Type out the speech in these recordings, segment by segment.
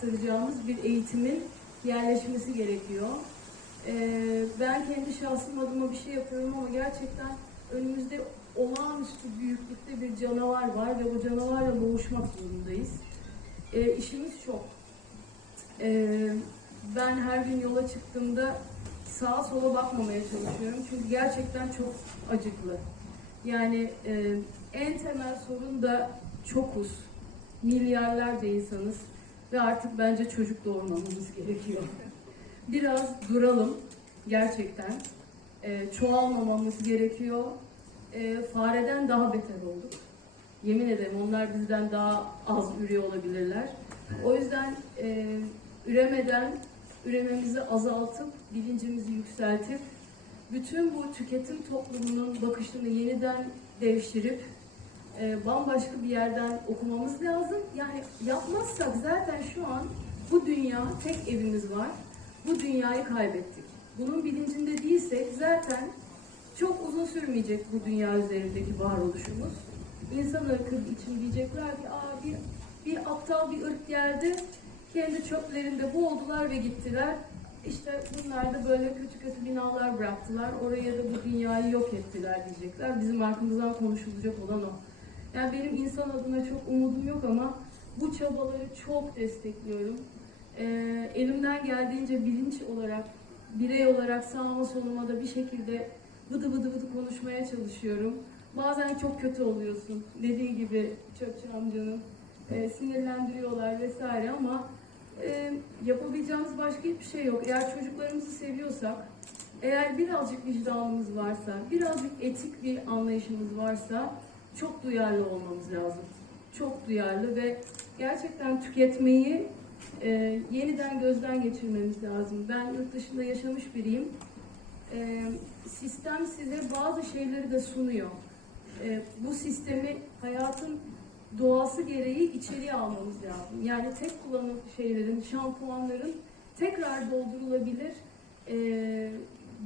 aktaracağımız bir eğitimin yerleşmesi gerekiyor. Ee, ben kendi şahsım adıma bir şey yapıyorum ama gerçekten önümüzde olağanüstü büyüklükte bir canavar var ve o canavarla boğuşmak zorundayız. Ee, işimiz çok. Ee, ben her gün yola çıktığımda sağa sola bakmamaya çalışıyorum çünkü gerçekten çok acıklı. Yani e, en temel sorun da çokuz. Milyarlarca insanız ve artık bence çocuk doğurmamız gerekiyor. Biraz duralım gerçekten. E, çoğalmamamız gerekiyor. E, fareden daha beter olduk. Yemin ederim onlar bizden daha az ürüyor olabilirler. O yüzden e, üremeden ürememizi azaltıp bilincimizi yükseltip bütün bu tüketim toplumunun bakışını yeniden devşirip e, bambaşka bir yerden okumamız lazım. Yani yapmazsak zaten şu an bu dünya tek evimiz var. Bu dünyayı kaybettik. Bunun bilincinde değilsek zaten çok uzun sürmeyecek bu dünya üzerindeki varoluşumuz. İnsan ırkı için diyecekler ki Aa, bir, bir aptal bir ırk geldi, kendi çöplerinde boğuldular ve gittiler. İşte bunlar da böyle kötü kötü binalar bıraktılar. Oraya da bu dünyayı yok ettiler diyecekler. Bizim arkamızdan konuşulacak olan o. Yani benim insan adına çok umudum yok ama bu çabaları çok destekliyorum. Ee, elimden geldiğince bilinç olarak, birey olarak sağıma soluma da bir şekilde vıdı vıdı vıdı konuşmaya çalışıyorum. Bazen çok kötü oluyorsun. Dediği gibi çöpçü amcanın e, sinirlendiriyorlar vesaire ama e, yapabileceğimiz başka hiçbir şey yok. Eğer çocuklarımızı seviyorsak, eğer birazcık vicdanımız varsa, birazcık etik bir anlayışımız varsa çok duyarlı olmamız lazım. Çok duyarlı ve gerçekten tüketmeyi e, yeniden gözden geçirmemiz lazım. Ben yurt dışında yaşamış biriyim. E, sistem size bazı şeyleri de sunuyor. E, bu sistemi hayatın doğası gereği içeriye almamız lazım. Yani tek kullanım şeylerin, şampuanların tekrar doldurulabilir e,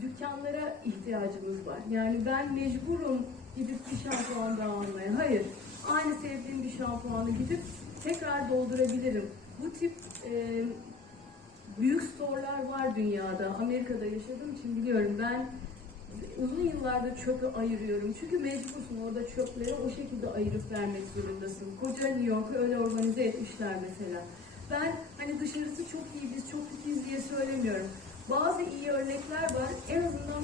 dükkanlara ihtiyacımız var. Yani ben mecburum gidip bir şampuan daha almaya. Hayır. Aynı sevdiğim bir şampuanı gidip tekrar doldurabilirim. Bu tip e, büyük storelar var dünyada. Amerika'da yaşadığım için biliyorum. Ben uzun yıllardır çöpü ayırıyorum. Çünkü mecbursun orada çöpleri o şekilde ayırıp vermek zorundasın. Koca New York'u öyle organize etmişler mesela. Ben hani dışarısı çok iyi, biz çok titiz diye söylemiyorum. Bazı iyi örnekler var. En azından